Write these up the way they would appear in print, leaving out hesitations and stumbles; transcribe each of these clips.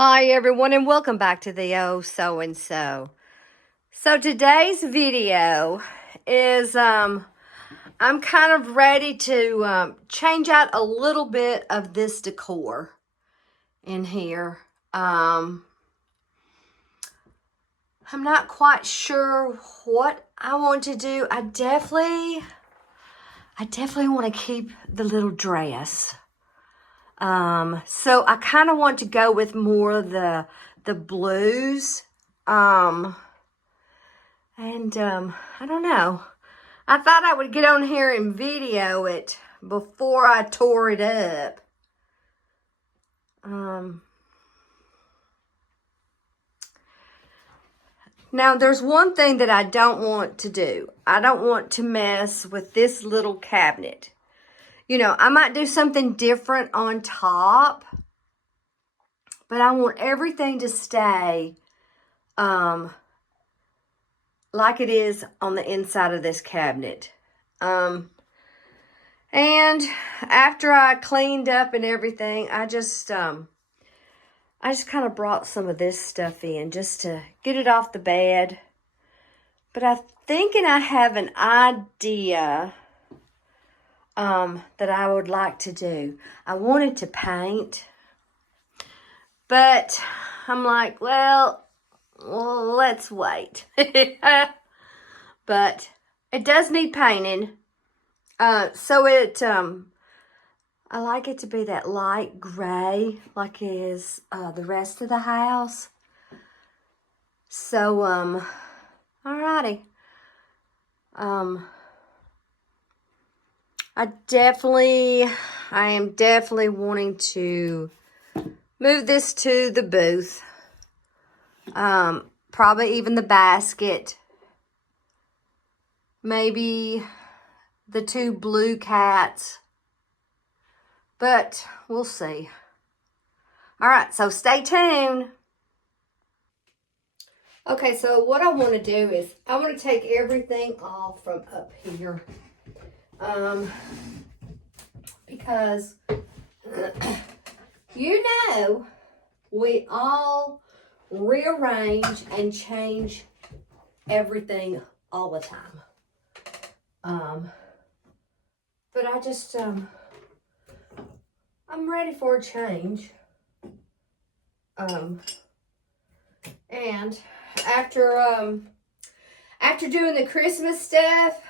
Hi everyone and welcome back to the Oh So and So. So today's video is I'm kind of ready to change out a little bit of this decor in here. I'm not quite sure what I want to do. I definitely want to keep the little dress. So I kind of want to go with more of the blues. I don't know. I thought I would get on here and video it before I tore it up. Now there's one thing that I don't want to do. I don't want to mess with this little cabinet. You know, I might do something different on top, but I want everything to stay like it is on the inside of this cabinet. And after I cleaned up and everything, I just kind of brought some of this stuff in just to get it off the bed. But I'm thinking I have an idea that I would like to do. I wanted to paint, but I'm like, well, let's wait. But it does need painting. I like it to be that light gray, like is the rest of the house. So, alrighty. I am definitely wanting to move this to the booth. Probably even the basket. Maybe the two blue cats. But we'll see. All right, so stay tuned. Okay, so what I want to do is I want to take everything off from up here. Because you know, we all rearrange and change everything all the time. But I just I'm ready for a change. And after doing the Christmas stuff,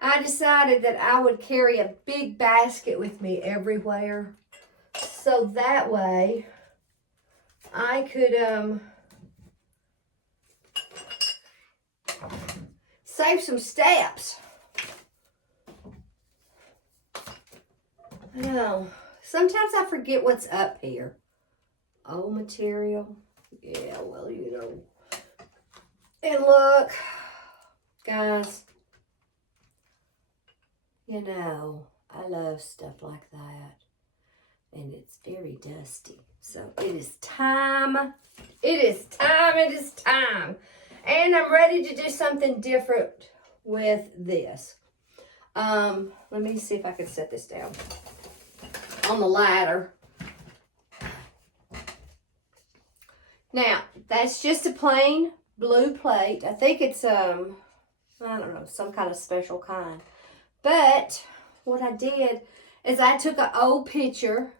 I decided that I would carry a big basket with me everywhere. So that way I could save some steps. I know. Sometimes I forget what's up here. Old material. Yeah, well, you know. And look, guys. You know, I love stuff like that. And it's very dusty. So it is time. It is time. It is time. And I'm ready to do something different with this. Let me see if I can set this down on the ladder. Now, that's just a plain blue plate. I think it's, I don't know, some kind of special kind. But what I did is I took an old picture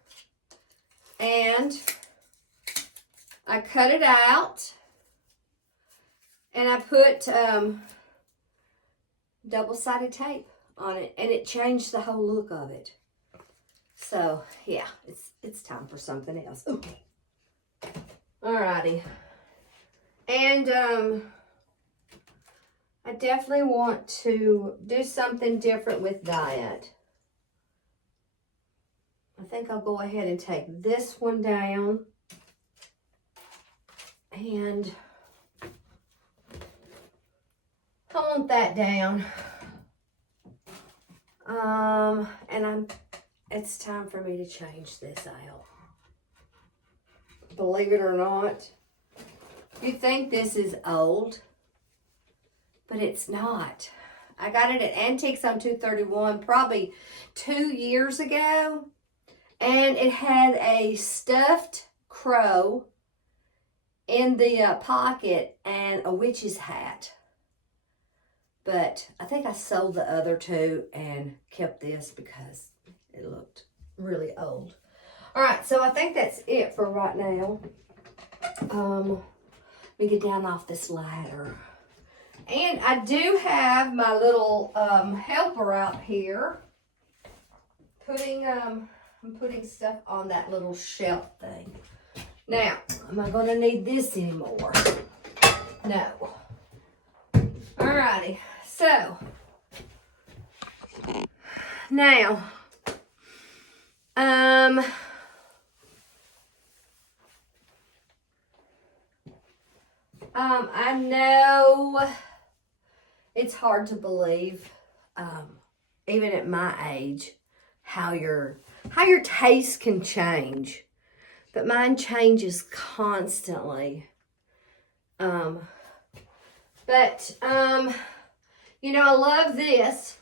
and I cut it out and I put double-sided tape on it, and it changed the whole look of it. So yeah, it's time for something else. Ooh. Alrighty. And I definitely want to do something different with that. I think I'll go ahead and take this one down. And I want that down. It's time for me to change this out. Believe it or not. You think this is old, but it's not. I got it at Antiques on 231 probably 2 years ago. And it had a stuffed crow in the pocket and a witch's hat. But I think I sold the other two and kept this because it looked really old. All right, so I think that's it for right now. Let me get down off this ladder. And I do have my little helper out here. I'm putting stuff on that little shelf thing. Now, am I gonna need this anymore? No. Alrighty, so now, I know it's hard to believe, even at my age, how your taste can change, but mine changes constantly. You know, I love this,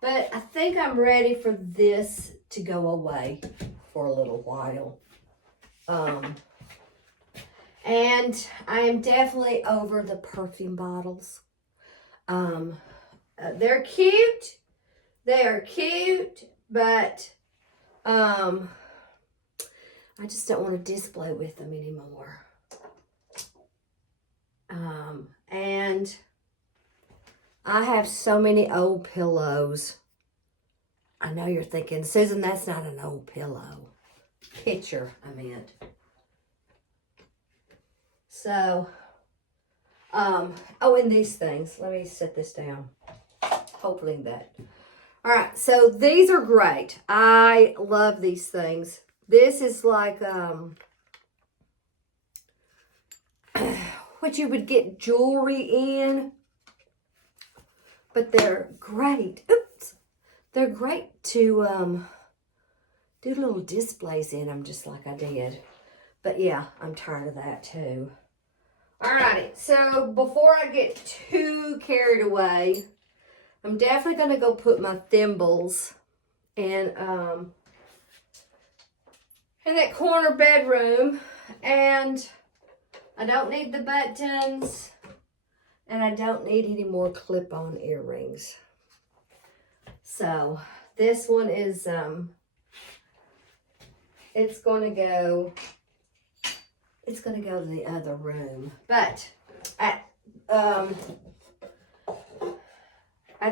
but I think I'm ready for this to go away for a little while. And I am definitely over the perfume bottles. They're cute. They are cute, but I just don't want to display with them anymore. And I have so many old pillows. I know you're thinking, Susan, that's not an old pillow. Picture, I meant. So, oh, and these things. Let me set this down. Hopefully that. All right, so these are great. I love these things. This is like what you would get jewelry in, but they're great. Oops, they're great to do little displays in them, just like I did. But yeah, I'm tired of that too. Alrighty, so before I get too carried away, I'm definitely going to go put my thimbles in that corner bedroom. And I don't need the buttons. And I don't need any more clip-on earrings. So this one is, it's going to go to the other room. But at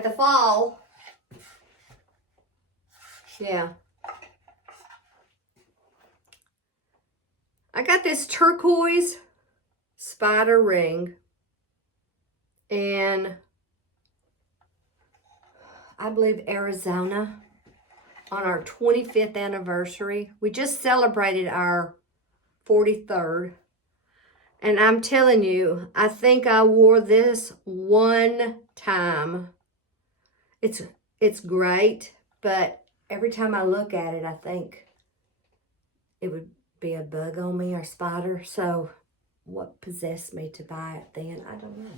the fall, yeah, I got this turquoise spider ring, and I believe Arizona, on our 25th anniversary. We just celebrated our 43rd. And I'm telling you, I think I wore this one time. It's great, but every time I look at it, I think it would be a bug on me or a spider. So what possessed me to buy it then? I don't know.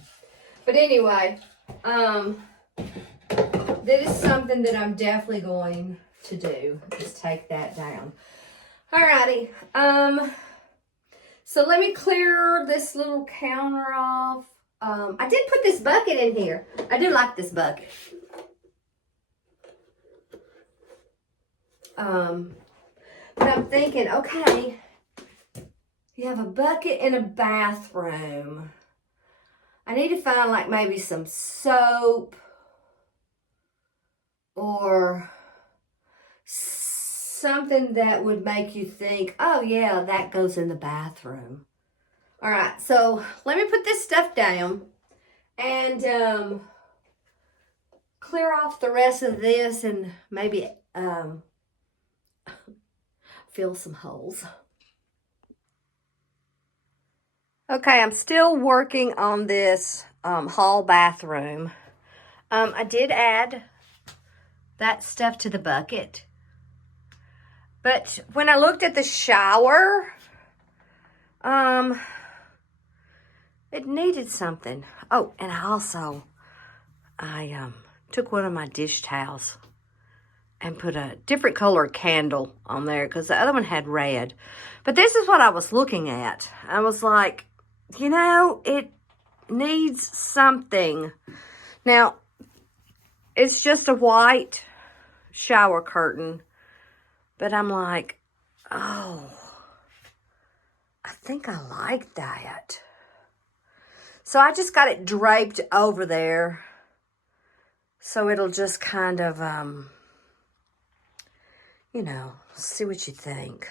But anyway, that is something that I'm definitely going to do, is take that down. Alrighty. So let me clear this little counter off. I did put this bucket in here. I do like this bucket. But I'm thinking, okay, you have a bucket in a bathroom. I need to find like maybe some soap or something that would make you think, oh yeah, that goes in the bathroom. All right, so let me put this stuff down and clear off the rest of this and maybe fill some holes. Okay, I'm still working on this hall bathroom. I did add that stuff to the bucket. But when I looked at the shower, it needed something. Oh, and I took one of my dish towels and put a different color candle on there because the other one had red. But this is what I was looking at. I was like, you know, it needs something. Now, it's just a white shower curtain. But I'm like, oh, I think I like that. So I just got it draped over there. So it'll just kind of, you know, see what you think.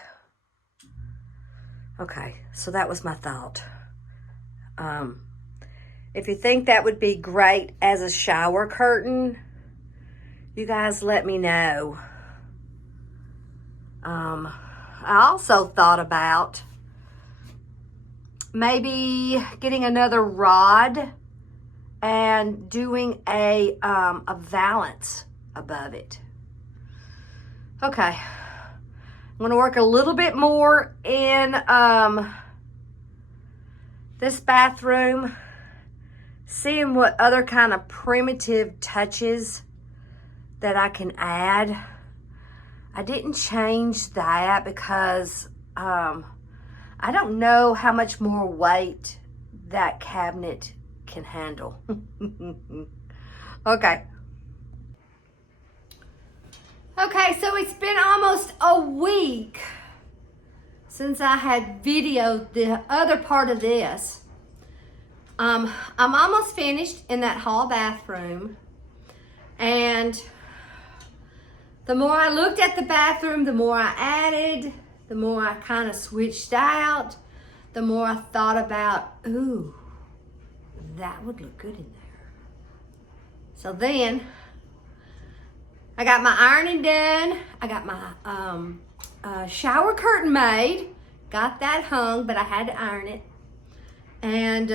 Okay, so that was my thought. If you think that would be great as a shower curtain, you guys let me know. I also thought about maybe getting another rod and doing a valance above it. Okay, I'm going to work a little bit more in this bathroom, seeing what other kind of primitive touches that I can add. I didn't change that because I don't know how much more weight that cabinet can handle. Okay. Okay, so it's been almost a week since I had videoed the other part of this. I'm almost finished in that hall bathroom, and the more I looked at the bathroom, the more I added, the more I kind of switched out, the more I thought about, ooh, that would look good in there. So then, I got my ironing done. I got my shower curtain made. Got that hung, but I had to iron it. And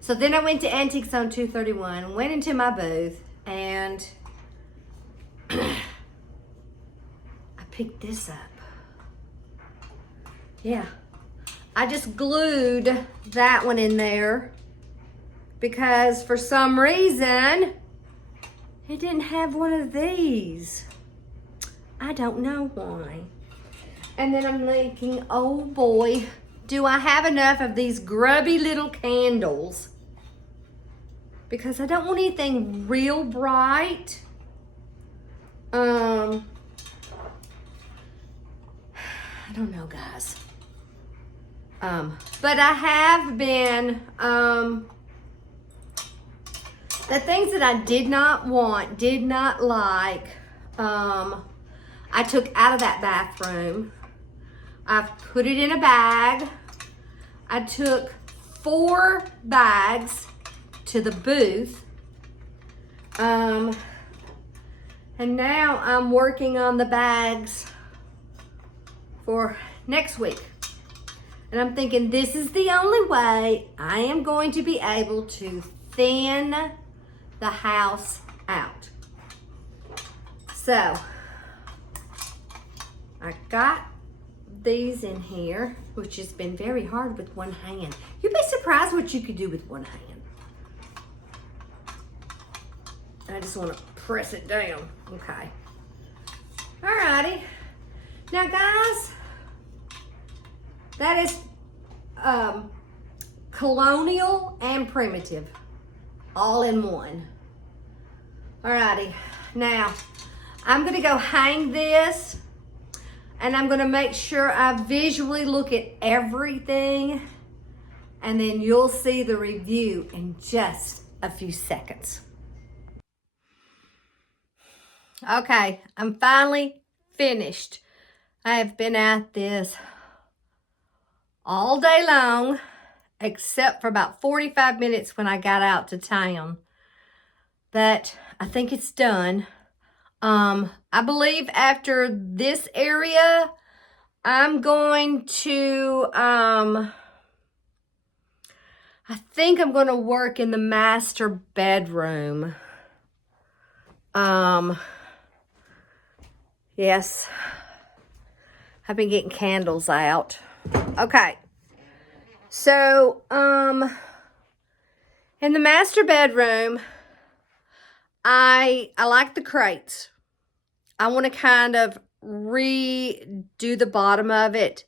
so then I went to Antiques on 231, went into my booth, and I picked this up. Yeah, I just glued that one in there because for some reason it didn't have one of these. I don't know why. And then I'm thinking, oh boy, do I have enough of these grubby little candles? Because I don't want anything real bright. I don't know, guys. But I have been, the things that I did not want, did not like, I took out of that bathroom. I've put it in a bag. I took 4 bags to the booth. And now I'm working on the bags for next week. And I'm thinking this is the only way I am going to be able to thin the house out. So, I got these in here, which has been very hard with one hand. You'd be surprised what you could do with one hand. I just want to press it down. Okay. Alrighty. Now, guys, that is colonial and primitive all in one. Alrighty. Now, I'm going to go hang this, and I'm going to make sure I visually look at everything, and then you'll see the review in just a few seconds. Okay, I'm finally finished. I have been at this all day long, except for about 45 minutes when I got out to town. But I think it's done. I believe after this area, I'm going to, I think I'm going to work in the master bedroom. Yes, I've been getting candles out. Okay, so, in the master bedroom, I like the crates. I want to kind of redo the bottom of it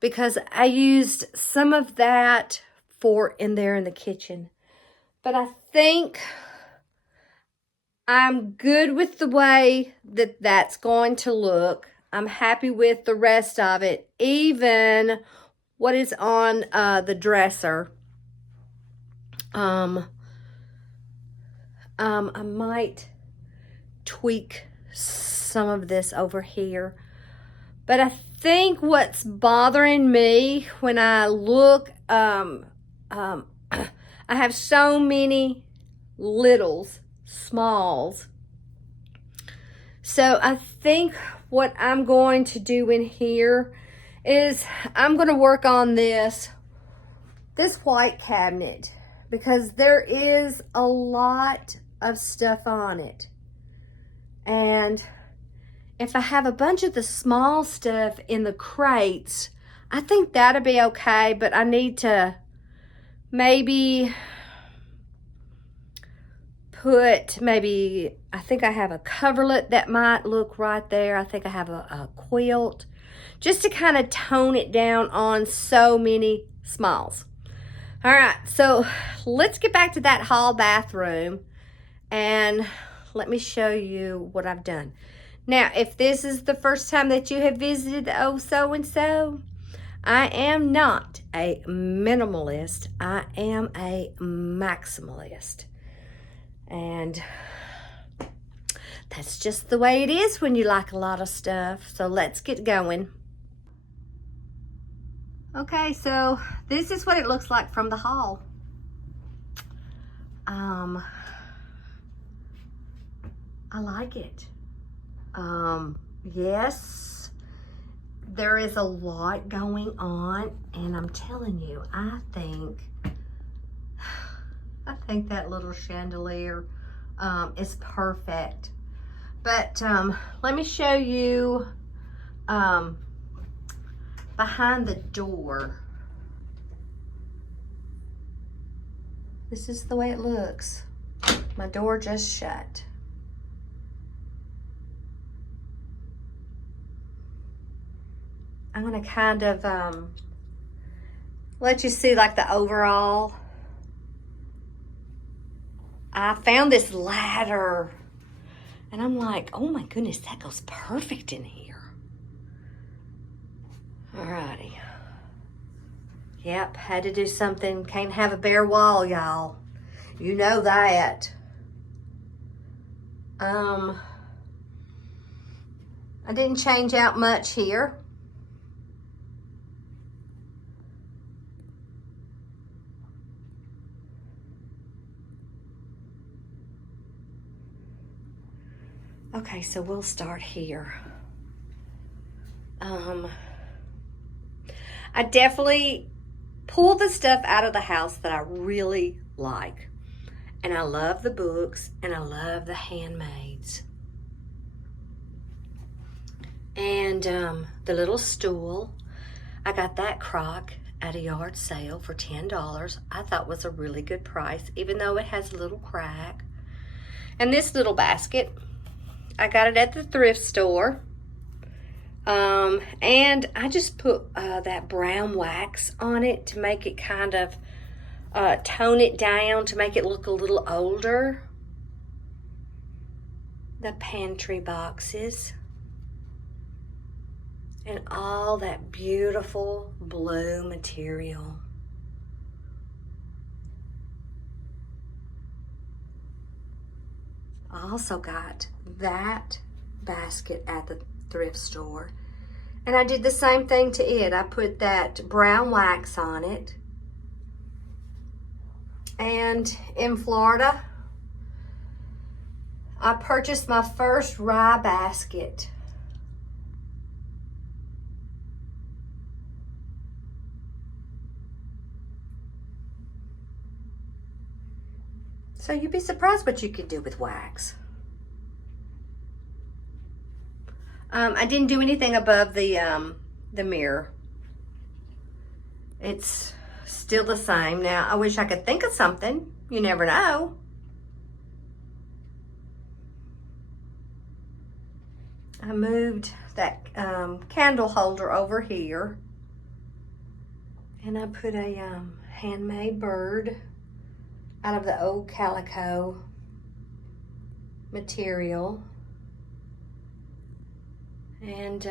because I used some of that for in there in the kitchen. But I think I'm good with the way that that's going to look. I'm happy with the rest of it, even what is on the dresser. I might tweak some of this over here. But I think what's bothering me when I look, I have so many littles, smalls. So I think what I'm going to do in here is I'm going to work on this white cabinet because there is a lot of stuff on it. And if I have a bunch of the small stuff in the crates, I think that'll be okay, but I need to maybe put I think I have a coverlet that might look right there. I think I have a quilt, just to kind of tone it down on so many smalls. All right, so let's get back to that hall bathroom and let me show you what I've done. Now, if this is the first time that you have visited Oh So-and-so, I am not a minimalist. I am a maximalist. And that's just the way it is when you like a lot of stuff. So let's get going. Okay, so this is what it looks like from the hall. I like it. Yes, there is a lot going on, and I'm telling you, I think that little chandelier is perfect. But let me show you behind the door. This is the way it looks. My door just shut. I'm gonna kind of let you see like the overall. I found this ladder and I'm like, oh my goodness, that goes perfect in here. Alrighty. Yep, had to do something. Can't have a bare wall, y'all. You know that. I didn't change out much here. Okay, so we'll start here. I definitely pull the stuff out of the house that I really like. And I love the books and I love the handmaids. And the little stool, I got that crock at a yard sale for $10. I thought was a really good price, even though it has a little crack. And this little basket, I got it at the thrift store. And I just put that brown wax on it to make it kind of tone it down, to make it look a little older. The pantry boxes. And all that beautiful blue material. I also got that basket at the thrift store. And I did the same thing to it. I put that brown wax on it. And in Florida, I purchased my first rye basket. So you'd be surprised what you could do with wax. I didn't do anything above the mirror. It's still the same. Now, I wish I could think of something. You never know. I moved that candle holder over here. And I put a handmade bird out of the old calico material. And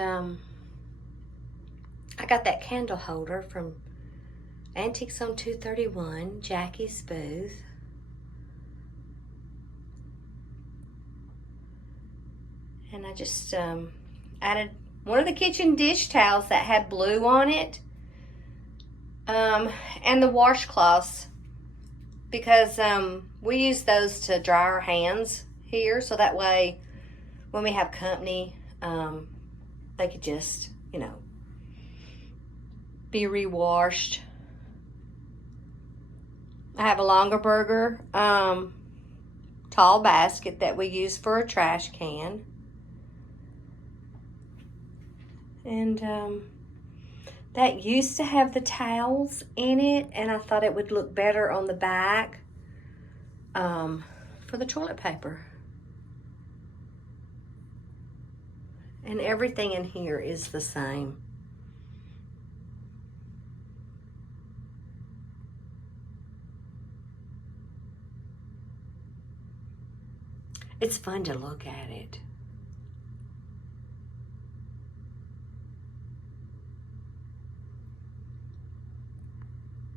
I got that candle holder from Antiques on 231, Jackie's booth. And I just added one of the kitchen dish towels that had blue on it. And the washcloths, because we use those to dry our hands here, so that way when we have company, they could just, you know, be rewashed. I have a longer burger tall basket that we use for a trash can. And that used to have the towels in it, and I thought it would look better on the back for the toilet paper. And everything in here is the same. It's fun to look at it.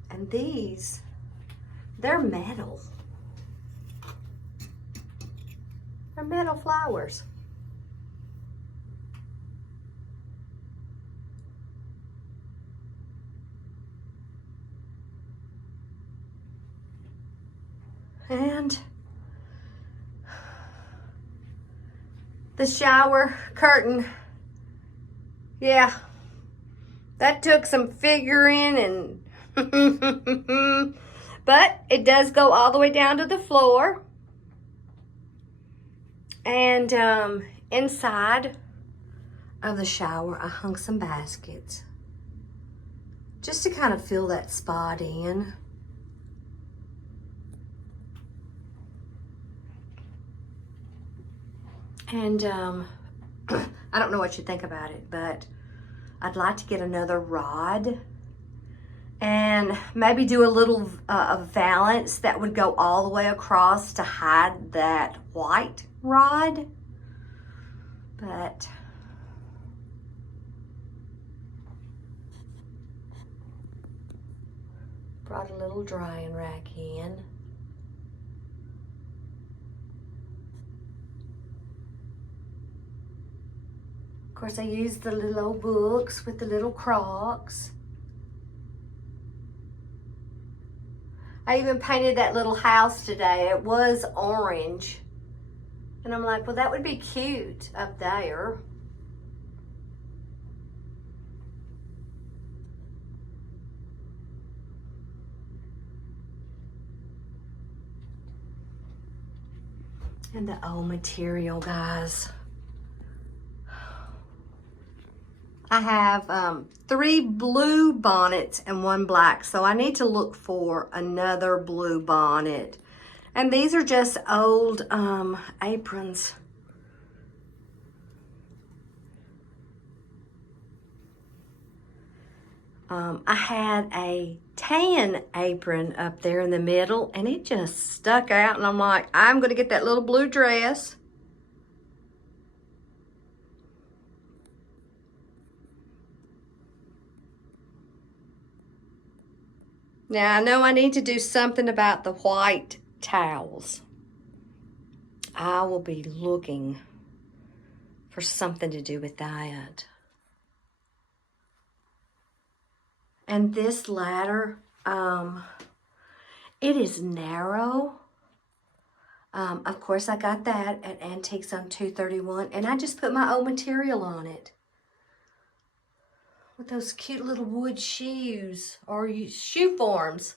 And these, they're metal. They're metal flowers. And the shower curtain, yeah, that took some figuring and but it does go all the way down to the floor. And inside of the shower, I hung some baskets just to kind of fill that spot in. And I don't know what you think about it, but I'd like to get another rod and maybe do a little valance that would go all the way across to hide that white rod. But brought a little drying rack in. Of course, I used the little old books with the little Crocs. I even painted that little house today. It was orange. And I'm like, well, that would be cute up there. And the old material, guys. I have 3 blue bonnets and 1 black, so I need to look for another blue bonnet. And these are just old aprons. I had a tan apron up there in the middle, and it just stuck out, and I'm like, I'm gonna get that little blue dress. Now, I know I need to do something about the white towels. I will be looking for something to do with that. And this ladder, it is narrow. Of course, I got that at Antiques on 231, and I just put my own material on it. With those cute little wood shoes or shoe forms.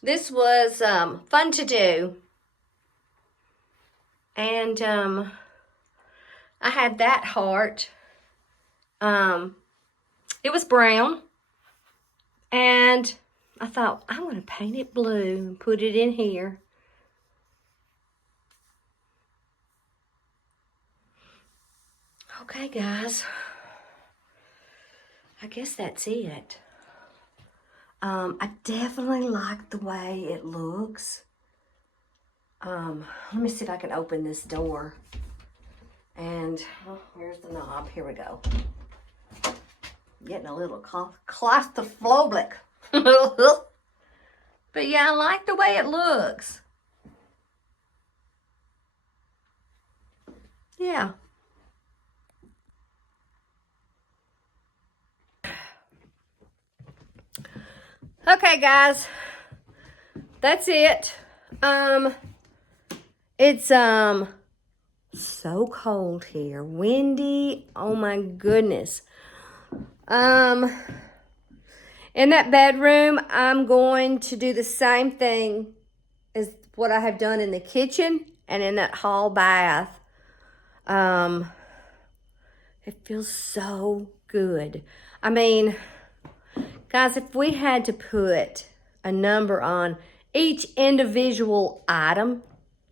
This was fun to do. And I had that heart. It was brown. And I thought, I'm going to paint it blue and put it in here. Okay, guys. I guess that's it. I definitely like the way it looks. Let me see if I can open this door. And, oh, where's the knob? Here we go. Getting a little claustrophobic. But yeah, I like the way it looks. Yeah. Okay, guys. That's it. It's so cold here. Windy. Oh my goodness. In that bedroom, I'm going to do the same thing as what I have done in the kitchen and in that hall bath. It feels so good. I mean, guys, if we had to put a number on each individual item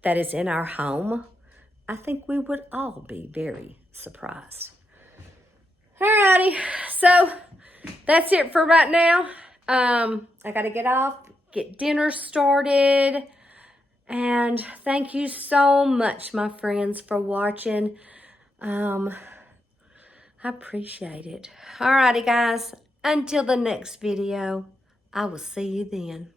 that is in our home, I think we would all be very surprised. Alrighty, so that's it for right now. I gotta get off, get dinner started, and thank you so much, my friends, for watching. I appreciate it. Alrighty, guys, until the next video, I will see you then.